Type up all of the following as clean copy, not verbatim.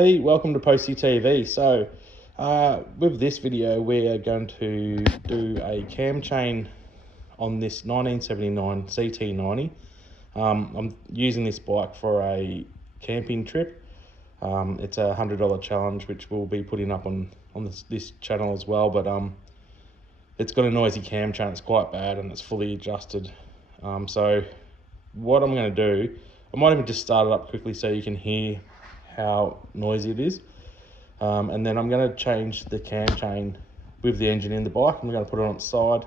Hey, welcome to Posty TV. So, with this video, we are going to do a cam chain on this 1979 CT90. I'm using this bike for a camping trip. It's a $100 challenge, which we'll be putting up on this channel as well. But it's got a noisy cam chain. It's quite bad, and it's fully adjusted. So, what I'm going to do, I might even just start it up quickly so you can hear how noisy it is. And then I'm going to change the cam chain with the engine in the bike. I'm going to put it on its side.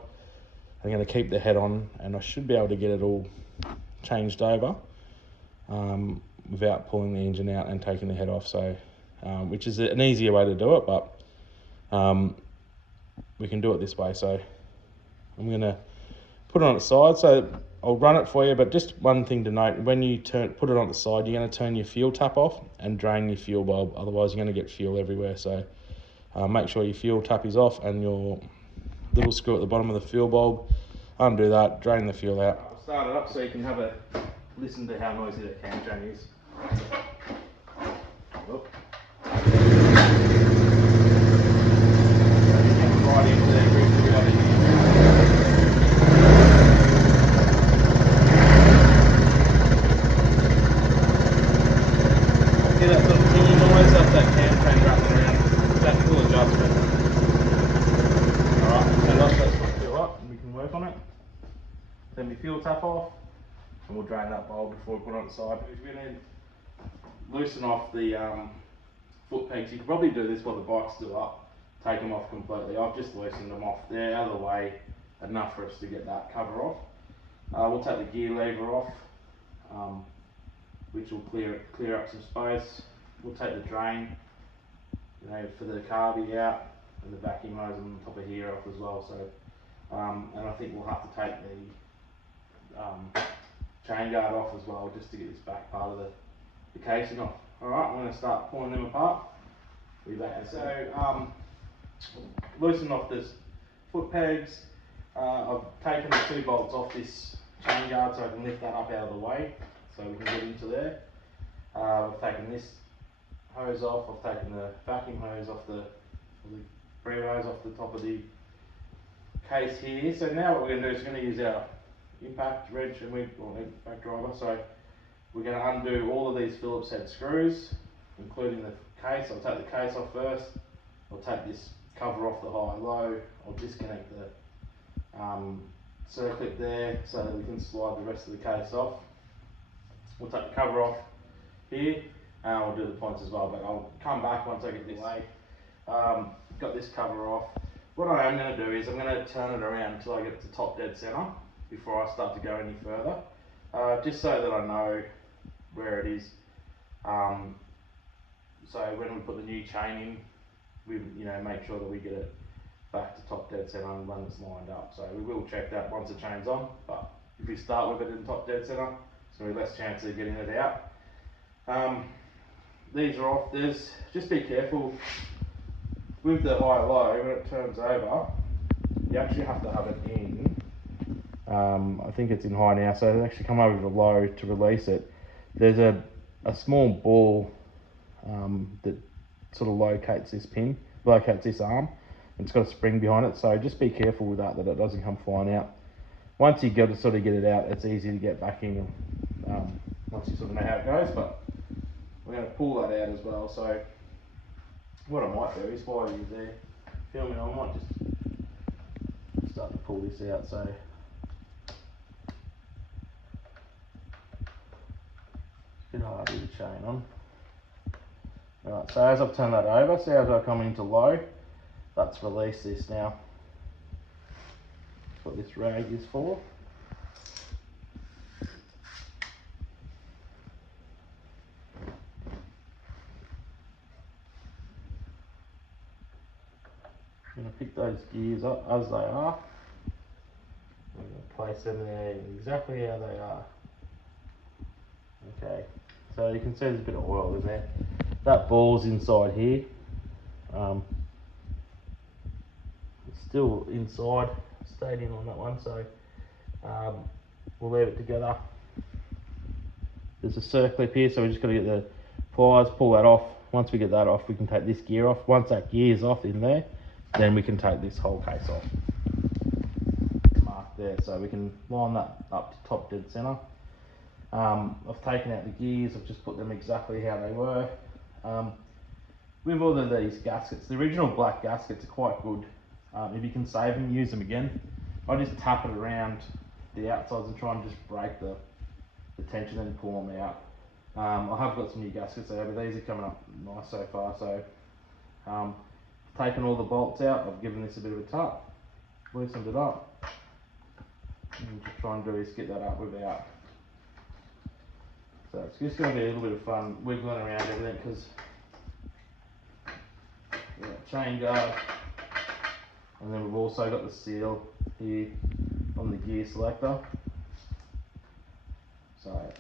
I'm going to keep the head on, and I should be able to get it all changed over without pulling the engine out and taking the head off. So, which is an easier way to do it, but we can do it this way. So I'm going to put it on its side. So I'll run it for you, but just one thing to note, when you put it on the side, you're going to turn your fuel tap off and drain your fuel bulb, otherwise you're going to get fuel everywhere. So make sure your fuel tap is off and your little screw at the bottom of the fuel bulb, undo that, drain the fuel out. I'll start it up so you can have a listen to how noisy the cam chain is. Look. Right into there, bring the other here. See that little tingy noise? That's that cam chain rattling around. That's full adjustment. Alright, turn off, that's what feel up, and we can work on it. Then we fuel tap off, and we'll drain that bulb before we put it on the side. We're going to loosen off the foot pegs. You can probably do this while the bike's still up. Take them off completely. I've just loosened them off. They're out of the way enough for us to get that cover off. We'll take the gear lever off, which will clear up some space. We'll take the drain, for the carby out, and the vacuum hose on the top of here off as well. So, and I think we'll have to take the chain guard off as well, just to get this back part of the casing off. All right, I'm going to start pulling them apart. We'll be back in a second. So, loosen off this foot pegs. I've taken the 2 bolts off this chain guard so I can lift that up out of the way, so we can get into there. I've taken this hose off. I've taken the vacuum hose off the brake hose off the top of the case here. So now what we're going to do is we're going to use our impact wrench and impact driver. So we're going to undo all of these Phillips head screws, including the case. I'll take the case off first. I'll take this cover off the high and low. I'll disconnect the circlip there so that we can slide the rest of the case off. We'll take the cover off here, and we'll do the points as well, but I'll come back once I get this away. Got this cover off. What I am going to do is I'm going to turn it around until I get to top dead center before I start to go any further, just so that I know where it is. So when we put the new chain in, we make sure that we get it back to top dead center and when it's lined up. So we will check that once the chain's on, but if we start with it in top dead center, it's going to be less chance of getting it out. These are off. Just be careful with the high-low. When it turns over, you actually have to have it in. I think it's in high now, so it'll actually come over to low to release it. There's a small ball that sort of locates this arm. It's got a spring behind it, so just be careful with that it doesn't come flying out. Once you get it out, it's easy to get back in once you sort of know how it goes, but we're going to pull that out as well. So what I might do is while you're there filming, I might just start to pull this out. So it's a bit hard with the chain on. Right, so as I've turned that over, see as I come into low, that's released this now. That's what this rag is for. I'm going to pick those gears up as they are. I'm going to place them there exactly how they are. Okay, so you can see there's a bit of oil in there. That ball's inside here. It's still inside, stayed in on that one, so we'll leave it together. There's a circlip here, so we're just going to get the pliers, pull that off, once we get that off, we can take this gear off. Once that gear is off in there, then we can take this whole case off. Mark there, so we can line that up to top dead center. I've taken out the gears, I've just put them exactly how they were. With all of these gaskets, the original black gaskets are quite good. If you can save them, use them again. I just tap it around the outsides and try and just break the tension and pull them out. I have got some new gaskets there, but these are coming up nice so far. So I've taken all the bolts out, I've given this a bit of a tap, loosened it up, and just try and do is get that up without. So it's just going to be a little bit of fun wiggling around everything, because chain guard, and then we've also got the seal here on the gear selector. So,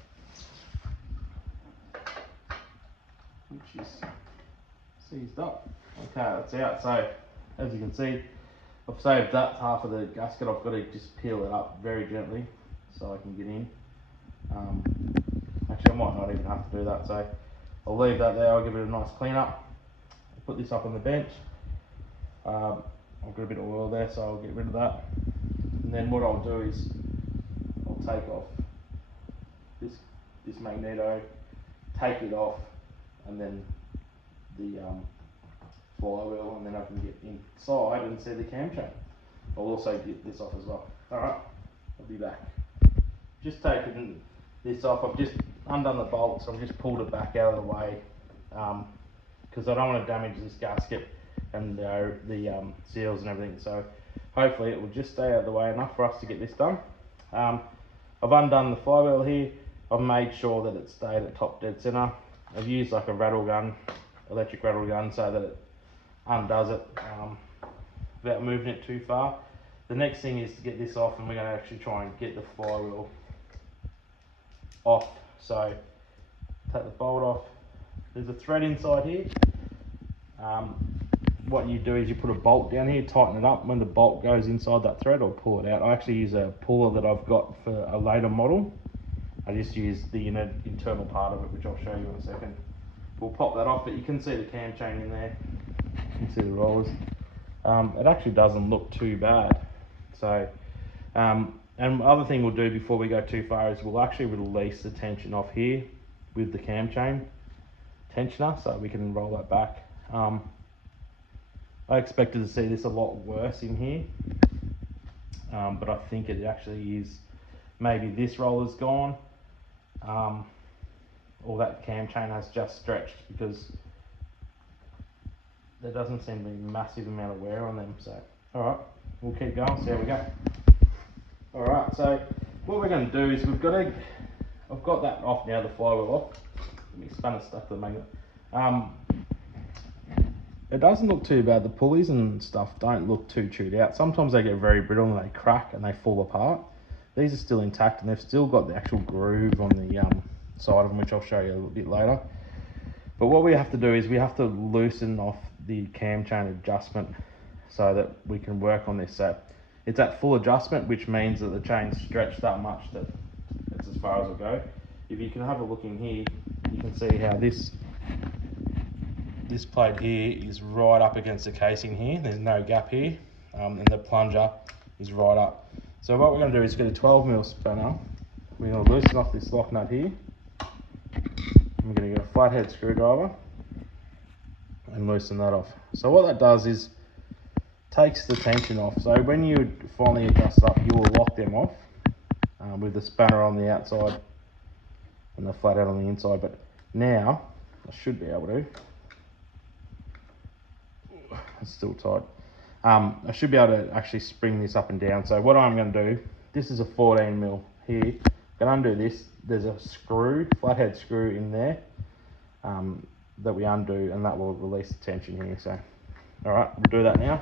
which is seized up. Okay, that's out. So, as you can see, I've saved that half of the gasket. I've got to just peel it up very gently so I can get in. Actually, I might not even have to do that, so I'll leave that there. I'll give it a nice clean up. I'll put this up on the bench. I've got a bit of oil there, so I'll get rid of that. And then what I'll do is I'll take off this magneto, take it off, and then the flywheel, and then I can get inside and see the cam chain. I'll also get this off as well. Alright, I'll be back. Just taking this off, I've just undone the bolts, I've just pulled it back out of the way, because I don't want to damage this gasket and the seals and everything, so hopefully it will just stay out of the way enough for us to get this done. I've undone the flywheel here. I've made sure that it stayed at top dead center. I've used like a rattle gun, electric rattle gun, so that it undoes it without moving it too far. The next thing is to get this off, and we're going to actually try and get the flywheel off. So take the bolt off. There's a thread inside here. What you do is you put a bolt down here, tighten it up. When the bolt goes inside that thread, I'll pull it out. I actually use a puller that I've got for a later model. I just use the internal part of it, which I'll show you in a second. We'll pop that off, but you can see the cam chain in there. You can see the rollers. It actually doesn't look too bad. So, and the other thing we'll do before we go too far is we'll actually release the tension off here with the cam chain tensioner, so we can roll that back. I expected to see this a lot worse in here, but I think it actually is. Maybe this roller's gone, or that cam chain has just stretched, because there doesn't seem to be a massive amount of wear on them. So, all right, we'll keep going, see how we go. All right, so what we're going to do is I've got that off now, the flywheel off. Let me spun it stuck to the magnet. It doesn't look too bad. The pulleys and stuff don't look too chewed out. Sometimes they get very brittle and they crack and they fall apart. These are still intact, and they've still got the actual groove on the side of them, which I'll show you a little bit later. But what we have to do is we have to loosen off the cam chain adjustment so that we can work on this. So it's at full adjustment, which means that the chain's stretched that much that it's as far as it'll go. If you can have a look in here, you can see how this plate here is right up against the casing here. There's no gap here, and the plunger is right up. So what we're going to do is get a 12mm spanner. We're going to loosen off this lock nut here. We're going to get a flathead screwdriver and loosen that off. So what that does is takes the tension off. So when you finally adjust it up, you will lock them off with the spanner on the outside and the flathead on the inside. But now I should be able to. It's still tight. I should be able to actually spring this up and down. So what I'm going to do, this is a 14mm here. I'm going to undo this. There's a screw, flathead screw in there that we undo, and that will release the tension here. So, all right, we'll do that now.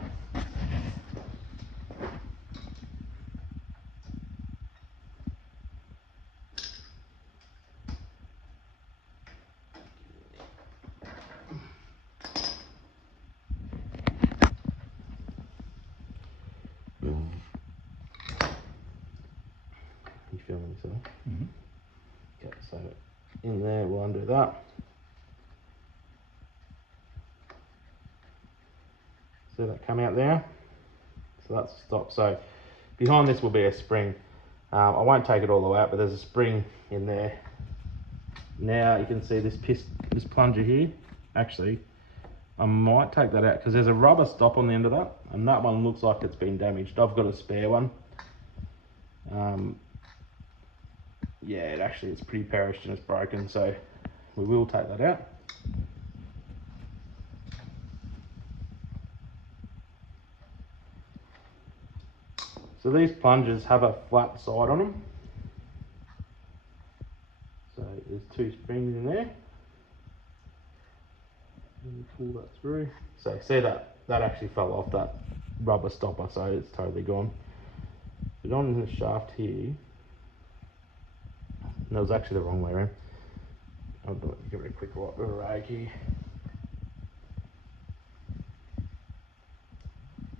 You feeling yourself? Okay, so in there we'll undo that. See that come out there? So that's the stop. So behind this will be a spring. I won't take it all the way out, but there's a spring in there. Now you can see this plunger here. Actually, I might take that out because there's a rubber stop on the end of that, and that one looks like it's been damaged. I've got a spare one. Yeah, it's pretty perished and it's broken, so we will take that out. So these plungers have a flat side on them. So there's 2 springs in there. And pull that through. So see that actually fell off that rubber stopper, so it's totally gone. But on the shaft here, that was actually the wrong way around. I'll give it a quick wipe with a rag here.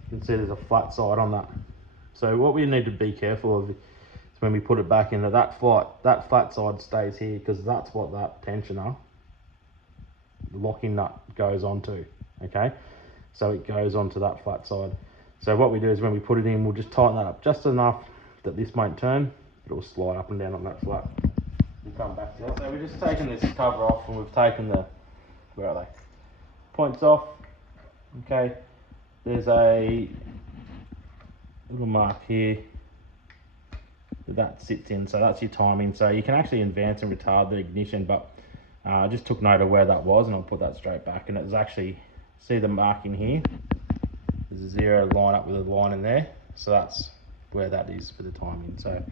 You can see there's a flat side on that. So what we need to be careful of is when we put it back into that flat side stays here, because that's what that tensioner, the locking nut, goes onto. Okay, so it goes onto that flat side. So what we do is when we put it in, we'll just tighten that up just enough that this won't turn, but it will slide up and down on that flat. We'll come back to that. So we're just taking this cover off, and we've taken the, where are they? Points off. Okay, there's a little mark here that sits in, so that's your timing. So you can actually advance and retard the ignition, but I just took note of where that was, and I'll put that straight back. And it's actually, see the mark in here, there's a 0 line up with a line in there, so that's where that is for the timing. So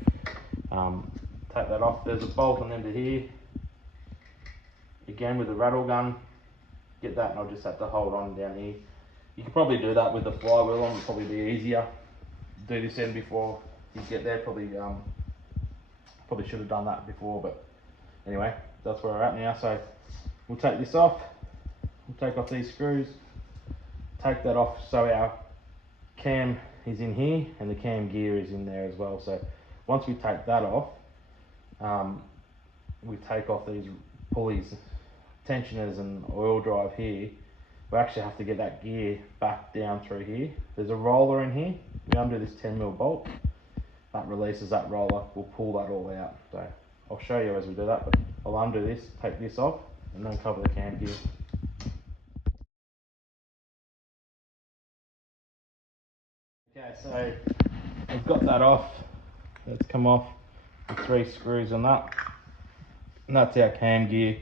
take that off. There's a bolt on the end of here, again with a rattle gun. Get that, and I'll just have to hold on down here. You could probably do that with the flywheel on, it'll probably be easier. Do this end before you get there. Probably should have done that before, but anyway, that's where we're at now. So we'll take this off. We'll take off these screws. Take that off, so our cam is in here and the cam gear is in there as well. So once we take that off, we take off these pulleys, tensioners and oil drive here. We actually have to get that gear back down through here. There's a roller in here. We undo this 10mm bolt. That releases that roller. We'll pull that all out. So I'll show you as we do that, but I'll undo this, take this off, and then cover the cam gear. Okay, so I've got that off. That's come off. The 3 screws on that. And that's our cam gear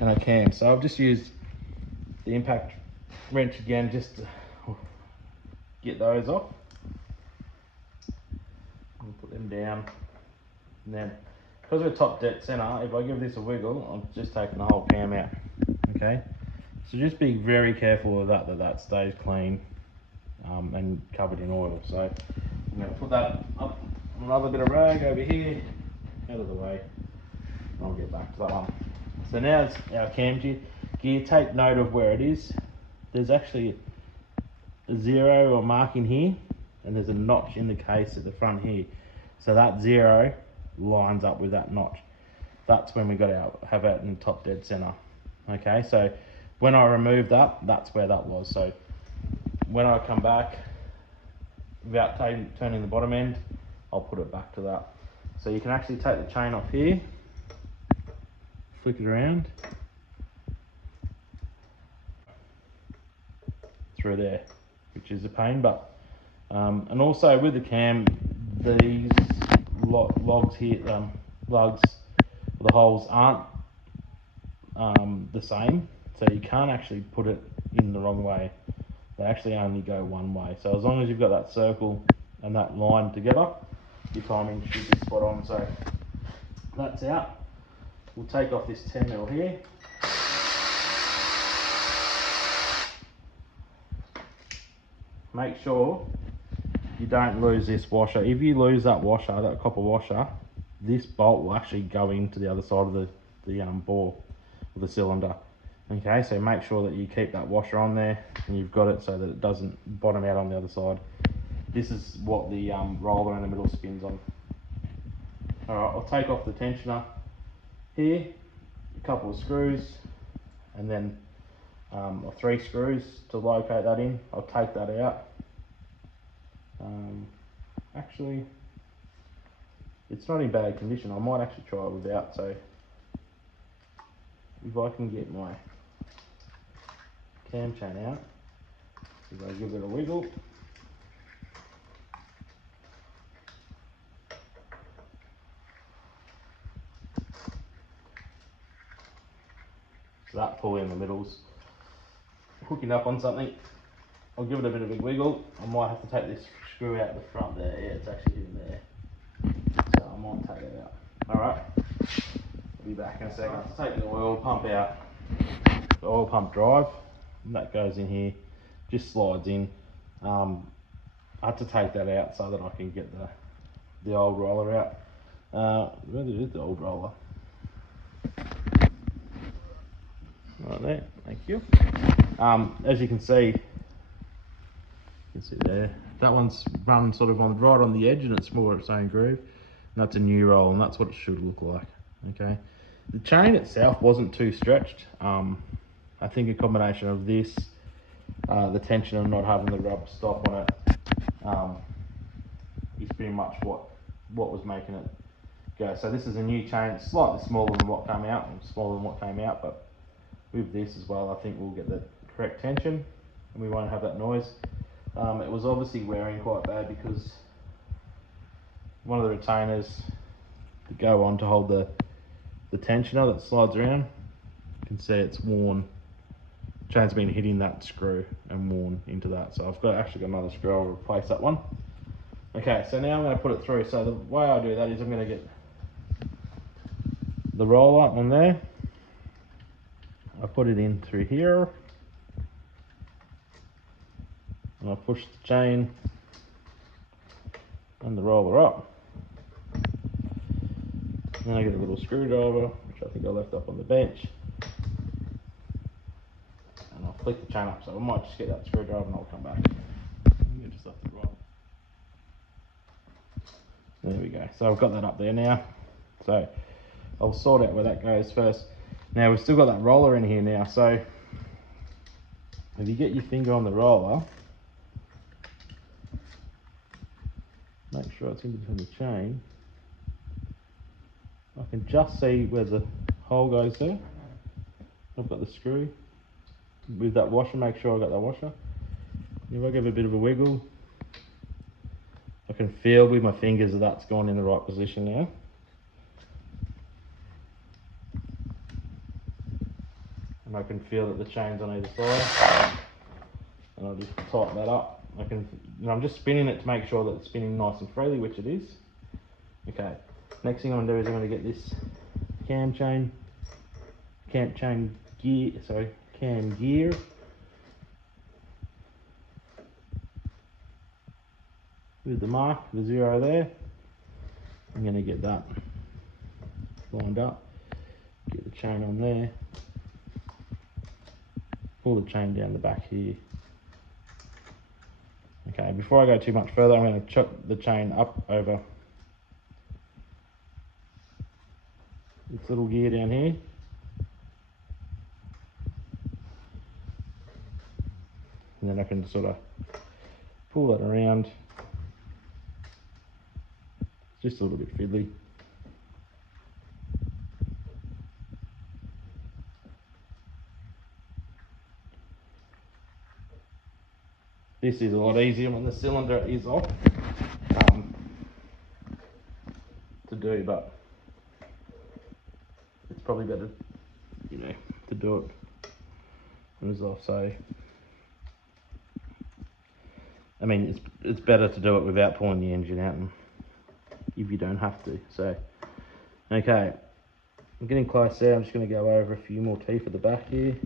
and our cam. So I've just used the impact wrench again just to get those off. I'll put them down. And then, because we're top dead center, if I give this a wiggle, I'm just taking the whole cam out. Okay? So just be very careful of that stays clean and covered in oil. So I'm going to put that up, another bit of rag over here, out of the way. I'll get back to that one. So now it's our cam gear. Take note of where it is. There's actually a 0 or mark in here, and there's a notch in the case at the front here. So that 0 lines up with that notch. That's when we got to have it in top dead center. Okay, so when I remove that, that's where that was. So when I come back, without turning the bottom end, I'll put it back to that. So you can actually take the chain off here, flick it around through there, which is a pain, but and also with the cam, these lugs here, the holes aren't the same, so you can't actually put it in the wrong way. They actually only go one way. So as long as you've got that circle and that line together, your timing should be spot on. So that's out. We'll take off this 10mm here. Make sure you don't lose this washer. If you lose that washer, that copper washer, this bolt will actually go into the other side of the bore of the cylinder. Okay, so make sure that you keep that washer on there and you've got it so that it doesn't bottom out on the other side. This is what the roller in the middle spins on. Alright, I'll take off the tensioner here, a couple of screws, and then or 3 screws to locate that in. I'll take that out. Actually, it's not in bad condition. I might actually try it without. So if I can get my cam chain out, if I give it a wiggle, so that pulley in the middle's hooking up on something. I'll give it a bit of a wiggle. I might have to take this screw out the front there. Yeah, it's actually in there. So I might take it out. Alright, I'll be back in a second. I'll take the oil pump out. The oil pump drive, and that goes in here, just slides in. I had to take that out so that I can get the old roller out. Where is the old roller? Right there, thank you. As you can see there, that one's run sort of right on the edge, and it's more its own groove. And that's a new roll, and that's what it should look like. Okay, the chain itself wasn't too stretched. I think a combination of this, the tension of not having the rubber stop on it, is pretty much what was making it go. So this is a new chain. It's slightly smaller than what came out, but with this as well, I think we'll get the correct tension and we won't have that noise. It was obviously wearing quite bad because one of the retainers that go on to hold the tensioner that slides around, you can see it's worn. Chain's been hitting that screw and worn into that. So I've actually got another screw. I'll replace that one. Okay, so now I'm going to put it through. So the way I do that is I'm going to get the roller on there. I put it in through here, and I push the chain and the roller up. And then I get a little screwdriver, which I think I left up on the bench, and I'll flick the chain up. So I might just get that screwdriver and I'll come back. You just left it right. There we go. So I've got that up there now. So I'll sort out where that goes first. Now we've still got that roller in here now. So if you get your finger on the roller, make sure it's in between the chain. I can just see where the hole goes there. I've got the screw with that washer. Make sure I got that washer. If I give it a bit of a wiggle, I can feel with my fingers that that's gone in the right position now. And I can feel that the chain's on either side. And I'll just tighten that up. I'm just spinning it to make sure that it's spinning nice and freely, which it is. Okay, next thing I'm going to do is I'm going to get this cam gear. With the mark, the 0 there. I'm going to get that lined up. Get the chain on there. Pull the chain down the back here. Okay, before I go too much further, I'm going to chuck the chain up over this little gear down here. And then I can sort of pull that around. It's just a little bit fiddly. This is a lot easier when the cylinder is off to do, but it's probably better, to do it when it's off. So, I mean, it's better to do it without pulling the engine out, and if you don't have to. So, okay, I'm getting close there. I'm just going to go over a few more teeth at the back here.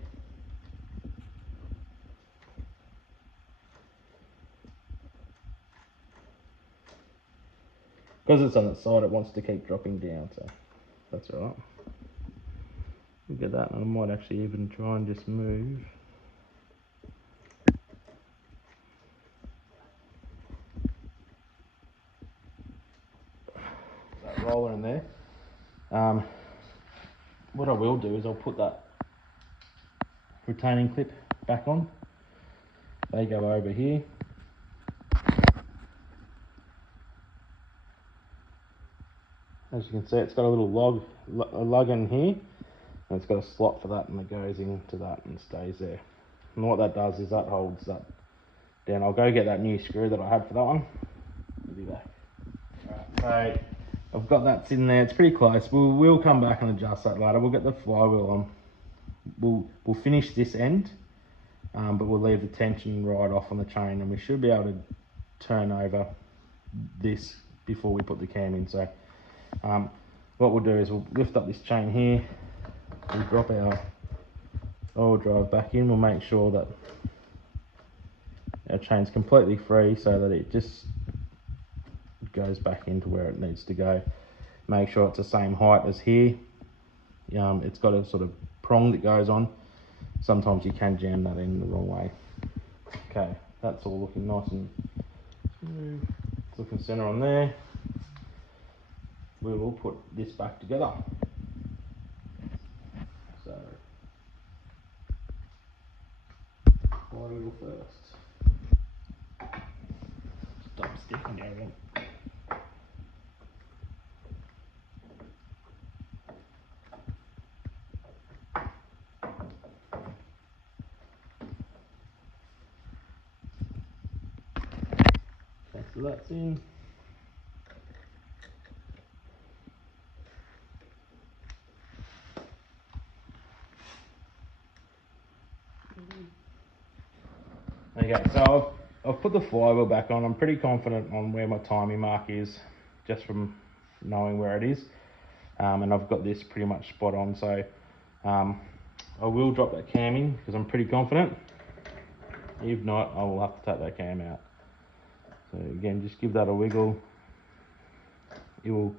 Because it's on its side, it wants to keep dropping down, so that's all right. Look at that, and I might actually even try and just move. That roller in there. What I will do is I'll put that retaining clip back on. They go over here. As you can see, it's got a little lug in here, and it's got a slot for that, and it goes into that and stays there. And what that does is that holds that down. I'll go get that new screw that I had for that one. I'll be back. Alright, so I've got that in there. It's pretty close. We'll come back and adjust that later. We'll get the flywheel on. We'll finish this end, but we'll leave the tension right off on the chain, and we should be able to turn over this before we put the cam in. So what we'll do is we'll lift up this chain here, we'll drop our oil drive back in, we'll make sure that our chain's completely free so that it just goes back into where it needs to go. Make sure it's the same height as here. It's got a sort of prong that goes on. Sometimes you can jam that in the wrong way. Okay, that's all looking nice and smooth. It's looking center on there. We will put this back together. So, flywheel first. Stop sticking everything. Okay, so that's in. Okay, so I've put the flywheel back on. I'm pretty confident on where my timing mark is, just from knowing where it is. And I've got this pretty much spot on, so I will drop that cam in because I'm pretty confident. If not, I will have to take that cam out. So again, just give that a wiggle. It will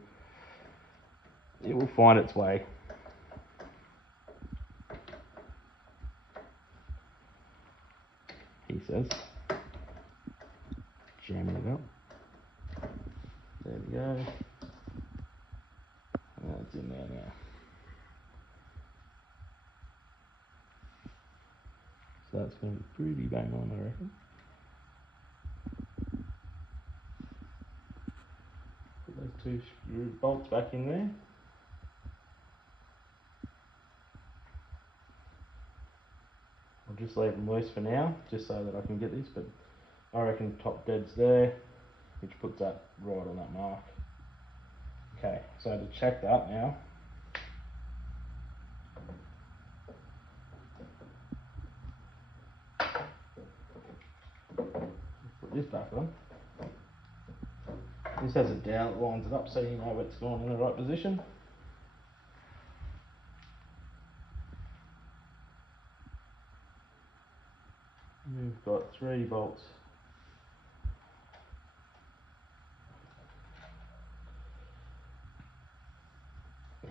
find its way. He says. Jamming it up. There we go. That's in there now. So that's going to be pretty bang on, I reckon. Put those two screw bolts back in there. I'll just leave them loose for now, just so that I can get this, but I reckon top dead's there, which puts that right on that mark. Okay, so to check that now, put this back on. This has it down, it lines it up so you know it's gone in the right position. We've got 3 bolts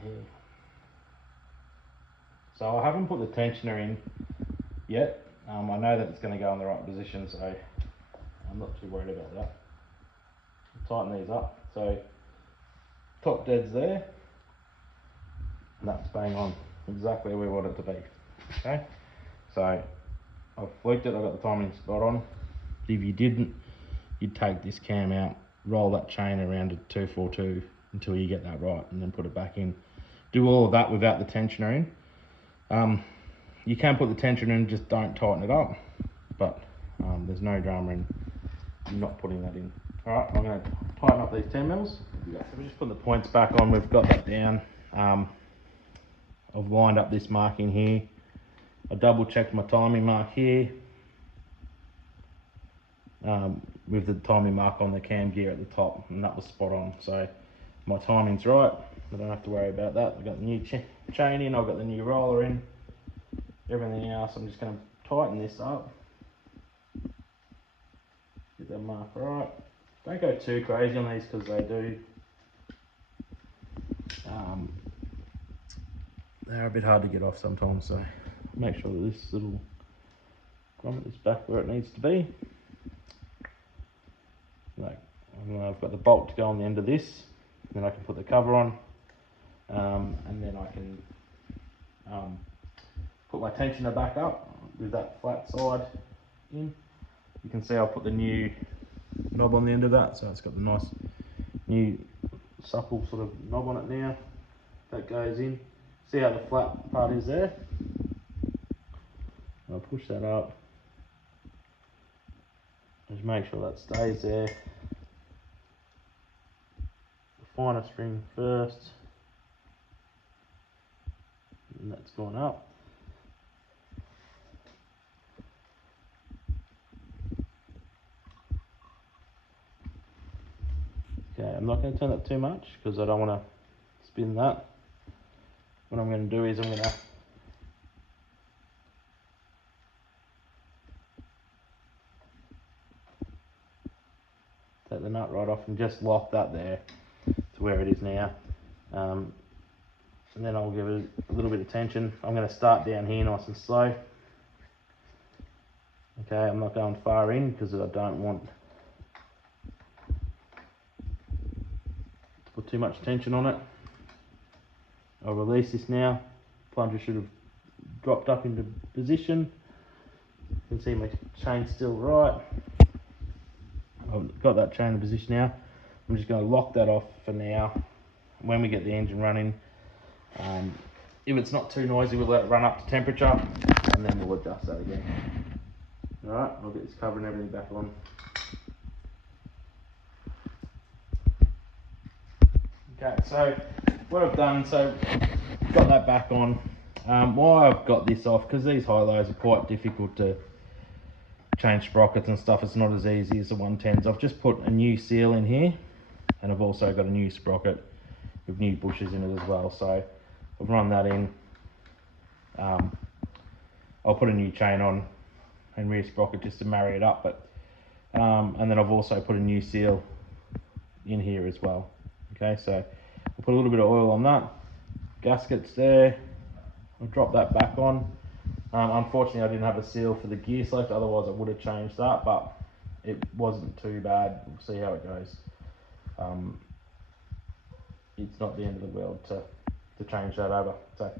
here. So I haven't put the tensioner in yet. I know that it's going to go in the right position, so I'm not too worried about that. I'll tighten these up. So top dead's there, and that's bang on, exactly where we want it to be. Okay, so I've flicked it, I've got the timing spot on. If you didn't, you'd take this cam out, roll that chain around to 242 until you get that right, and then put it back in. Do all of that without the tensioner in. You can put the tensioner in, just don't tighten it up, but there's no drama in not putting that in. Alright, I'm going to tighten up these 10mm. So we just put the points back on, we've got that down. I've lined up this mark in here. I double checked my timing mark here with the timing mark on the cam gear at the top, and that was spot on. So my timing's right, I don't have to worry about that. I've got the new chain in, I've got the new roller in, everything else. I'm just going to tighten this up, get that mark right. Don't go too crazy on these because they do, they're a bit hard to get off sometimes, so make sure that this little grommet is back where it needs to be. Like, I've got the bolt to go on the end of this, then I can put the cover on, and then I can put my tensioner back up, with that flat side in. You can see I'll put the new knob on the end of that, so it's got the nice new supple sort of knob on it now. That goes in. See how the flat part is there? I'll push that up. Just make sure that stays there. The finer spring first. And that's gone up. Okay, I'm not going to turn that too much because I don't want to spin that. What I'm going to do is I'm going to take the nut right off and just lock that there to where it is now. And then I'll give it a little bit of tension. I'm going to start down here nice and slow. Okay, I'm not going far in because I don't want to put too much tension on it. I'll release this now. Plunger should have dropped up into position. You can see my chain's still right. I've got that chain in position now. I'm just going to lock that off for now. When we get the engine running, if it's not too noisy, we'll let it run up to temperature and then we'll adjust that again. Alright, I'll get this cover and everything back on. Okay, so what I've done, got that back on. Why I've got this off, because these high-lows are quite difficult to change sprockets and stuff. It's not as easy as the 110s. I've just put a new seal in here, and I've also got a new sprocket with new bushes in it as well. So I've run that in. I'll put a new chain on and rear sprocket just to marry it up, but and then I've also put a new seal in here as well. Okay, so I'll put a little bit of oil on that. Gaskets there. I'll drop that back on. Unfortunately, I didn't have a seal for the gear select, otherwise I would have changed that, but it wasn't too bad. We'll see how it goes. It's not the end of the world to change that over. So,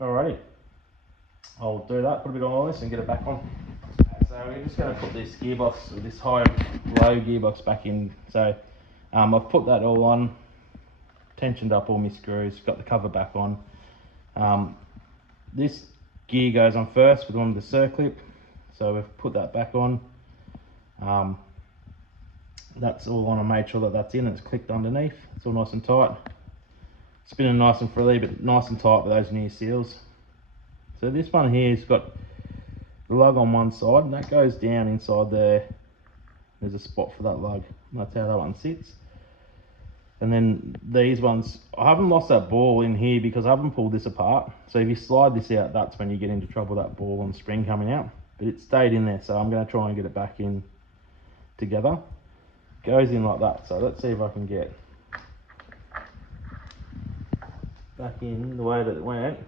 alrighty, I'll do that, put a bit of oil on this and get it back on. So we're just going to put this gearbox, or this high-low gearbox back in. So I've put that all on, tensioned up all my screws, got the cover back on. This gear goes on first with one with the circlip, so we've put that back on. That's all on. I made sure that that's in, it's clicked underneath, it's all nice and tight, spinning nice and freely, but nice and tight with those new seals. So this one here has got the lug on one side, and that goes down inside there. There's a spot for that lug, and that's how that one sits. And then these ones, I haven't lost that ball in here because I haven't pulled this apart. So if you slide this out, that's when you get into trouble, that ball and spring coming out. But it stayed in there, so I'm going to try and get it back in together. Goes in like that, so let's see if I can get back in the way that it went.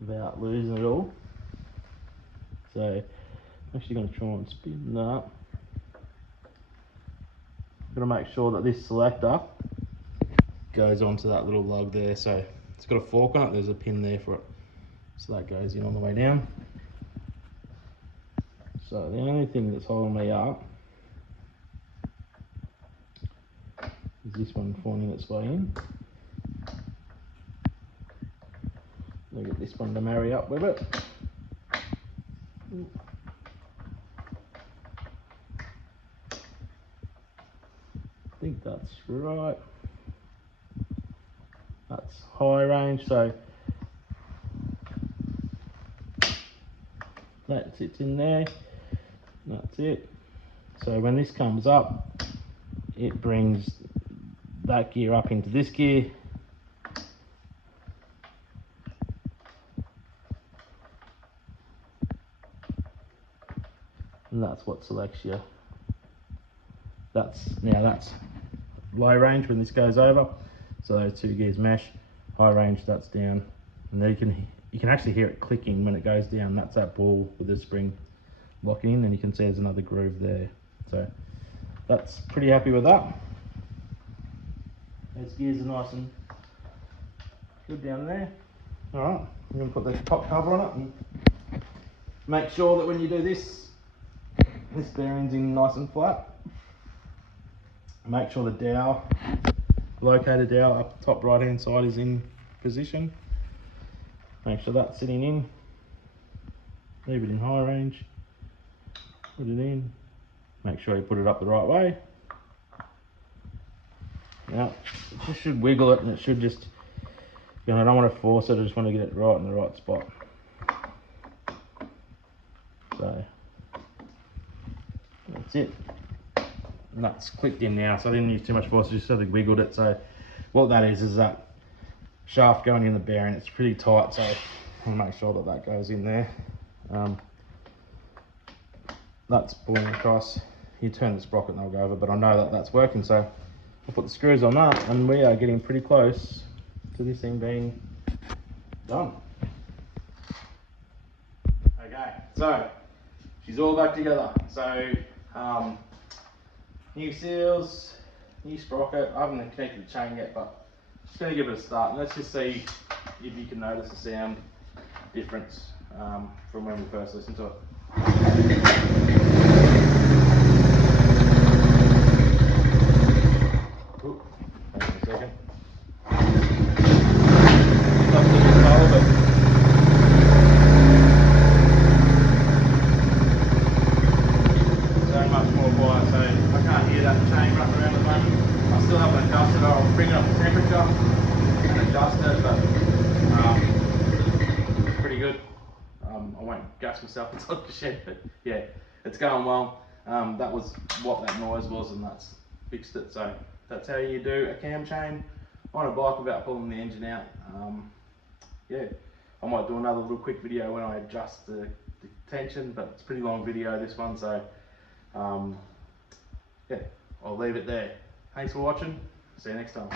Without losing it all. So I'm actually going to try and spin that. Got to make sure that this selector goes onto that little lug there. So it's got a fork on it, there's a pin there for it. So that goes in on the way down. So the only thing that's holding me up is this one finding its way in. I'll get this one to marry up with it. I think that's right. That's high range, so that sits in there. That's it. So when this comes up, it brings that gear up into this gear. And that's what selects you. That's low range when this goes over. So those two gears mesh. High range, that's down. And then you can actually hear it clicking when it goes down. That's that ball with the spring locking in, and you can see there's another groove there. So that's pretty happy with that. Those gears are nice and good down there. Alright, I'm going to put the top cover on it and make sure that when you do this bearing's in nice and flat. Make sure the dowel, locator dowel up the top right hand side is in position. Make sure that's sitting in. Leave it in high range. Put it in. Make sure you put it up the right way. Now, it just should wiggle it, and it should just, you know, I don't want to force it, I just want to get it right in the right spot. So, that's it. And that's clicked in now, so I didn't use too much force, I just sort of wiggled it. So, what that is that shaft going in the bearing, it's pretty tight, so I'll make sure that that goes in there. That's pulling across. You turn the sprocket and they'll go over, but I know that that's working, so I'll put the screws on that, and we are getting pretty close to this thing being done. Okay, so she's all back together. So new seals, new sprocket. I haven't connected the chain yet, but just going to give it a start, and let's just see if you can notice the sound difference from when we first listened to it. I won't gas myself inside the shed, but yeah, it's going well. That was what that noise was, and that's fixed it. So that's how you do a cam chain on a bike without pulling the engine out. Yeah, I might do another little quick video when I adjust the tension, but it's a pretty long video, this one, so yeah, I'll leave it there. Thanks for watching, see you next time.